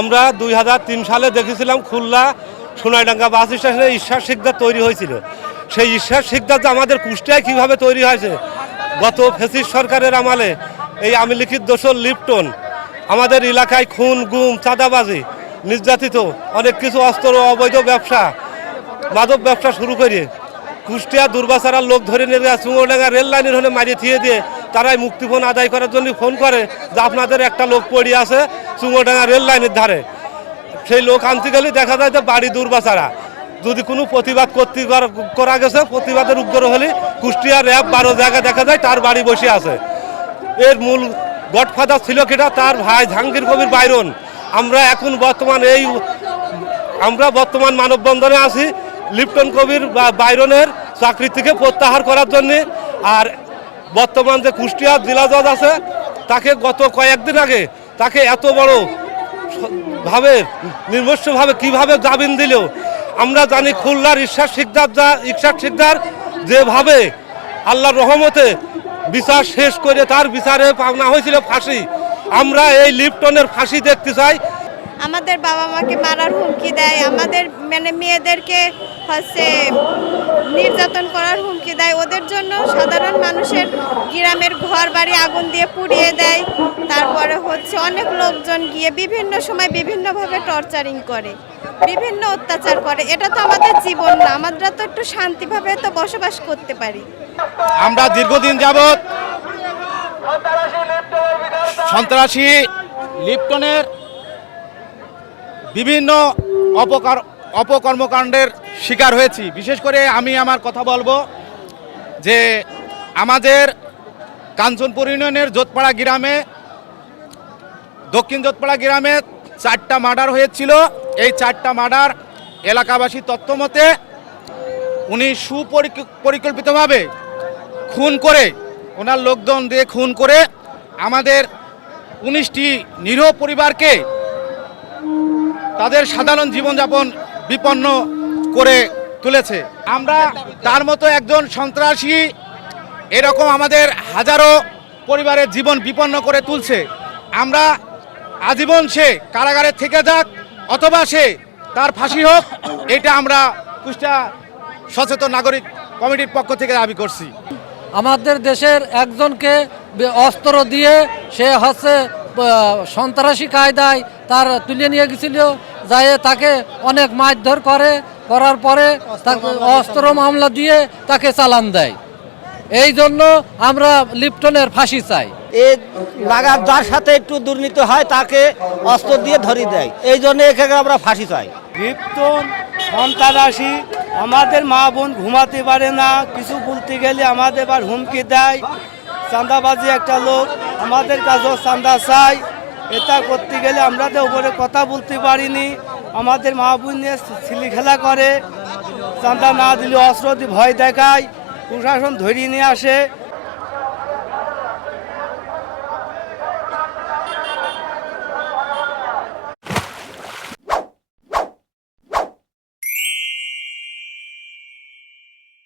আমরা দুই তিন সালে দেখেছিলাম খুলনা সোনাইডাঙ্গা বাস স্টেশনে ঈশ্বর শিকদার তৈরি হয়েছিল। সেই ঈশ্বর শিকদার যে আমাদের কুষ্টিয়ায় কীভাবে তৈরি হয়েছে, গত ফেসিস সরকারের আমলে এই আমি লিখিত দোষর লিপটন, আমাদের এলাকায় খুন, গুম, চাঁদাবাজি, নির্যাতিত, অনেক কিছু অস্ত্র অবৈধ ব্যবসা, মাদক ব্যবসা শুরু করে কুষ্টিয়া দুর্বাচারার লোক ধরে নিয়ে যায় চুঙ্গডাঙ্গা রেল লাইনের হলে মারিয়ে থিয়ে দিয়ে তারাই মুক্তিপণ আদায় করার জন্য ফোন করে যে আপনাদের একটা লোক পড়ে আছে চুঙ্গডাঙ্গা রেল লাইনের ধারে। সেই লোক আনতে গেলে দেখা যায় যে বাড়ি দুর্বাচারা যদি কোনো প্রতিবাদ করতে করা- গেছে, প্রতিবাদের উগ্র হলে কুষ্টিয়া র্যাব বারো জায়গায় দেখা যায় তার বাড়ি বসে আছে। এর মূল গডফাদার ছিল কিনা, তার ভাই জাহাঙ্গীর কবির বাইরন। আমরা এখন বর্তমান এই, আমরা বর্তমান মানববন্ধনে আছি। লিপ্টন কবির বা, বাইরনের চাকরি থেকে প্রত্যাহার করার জন্যে। আর বর্তমান যে কুষ্টিয়া জেলা জজ আছে, তাকে গত কয়েকদিন আগে তাকে এত বড় ভাবে নির্মস্যভাবে কীভাবে জামিন দিল, আমরা জানি খুলনার ঈশ্বর শিকদার যা ঈশ্বর শিকদার যেভাবে আল্লাহর রহমতে বিচার শেষ করে তার বিচারে পাওনা হয়েছিল ফাঁসি, আমরা এই লিপটনের ফাঁসি দেখতে চাই। আমাদের বাবা মাকে মারার হুমকি দেয়, আমাদের মানে মেয়েদেরকে হচ্ছে নির্যাতন করার হুমকি দেয়। ওদের জন্য সাধারণ মানুষের গ্রামের ঘর বাড়ি আগুন দিয়ে পুড়িয়ে দেয়। তারপরে হচ্ছে অনেক লোকজন গিয়ে বিভিন্ন সময় বিভিন্নভাবে টর্চারিং করে, বিভিন্ন অত্যাচার করে। এটা তো আমাদের জীবন না, আমরা তো একটু শান্তিভাবে তো বসবাস করতে পারি। আমরা দীর্ঘদিন যাবৎ সন্ত্রাসী লিপ্টনের বিভিন্ন অপকার অপকর্মকাণ্ডের শিকার হয়েছি। বিশেষ করে আমি আমার কথা বলব যে আমাদের কাঞ্চনপুর ইউনিয়নের যোতপাড়া গ্রামে, দক্ষিণ যোতপাড়া গ্রামে চারটা মার্ডার হয়েছিল। এই চারটা মার্ডার এলাকাবাসী তত্ত্বমতে উনি সুপরিকল্পিতভাবে খুন করে, ওনার লোকজন দিয়ে খুন করে আমাদের উনিশটি নিরীহ পরিবারকে তাদের সাধারণ জীবনযাপন বিপন্ন করে তুলেছে। আমরা তার মতো একজন সন্ত্রাসী এরকম আমাদের হাজারো পরিবারের জীবন বিপন্ন করে তুলছে। আমরা আজীবন সে কারাগারে থেকে যাক, অথবা সে তার ফাঁসি হোক, এটা আমরা কুষ্টা সচেতন নাগরিক কমিটির পক্ষ থেকে দাবি করছি। আমাদের দেশের একজনকে অস্ত্র দিয়ে সে হচ্ছে সন্ত্রাসী কায়দায় তার তুলে নিয়ে গেছিল যায় তাকে অনেক মারধর করে করার পরে তাকে অস্ত্র মামলা দিয়ে তাকে চালান দেয়। এই জন্য আমরা লিপ্টনের ফাঁসি চাই। এ লাগার যার সাথে একটু দুর্নীতি হয় তাকে অস্ত্র দিয়ে ধরিয়ে দেয়। এই জন্য এখানে আমরা ফাঁসি চাই। লিপ্টন সন্ত্রাসী আমাদের মা বোন ঘুমাতে পারে না কিছু বলতে গেলে আমাদের এবার হুমকি দেয়। চাঁদাবাজি একটা লোক আমাদের কাছেও চাঁদা চাই, এটা করতে গেলে আমরা তো উপরে কথা বলতে পারিনি। আমাদের মা বোন নিয়ে ছিলি খেলা করে, চান্দা না দিলে অস্ত্র ভয় দেখায়, প্রশাসন ধরিয়ে নিয়ে আসে।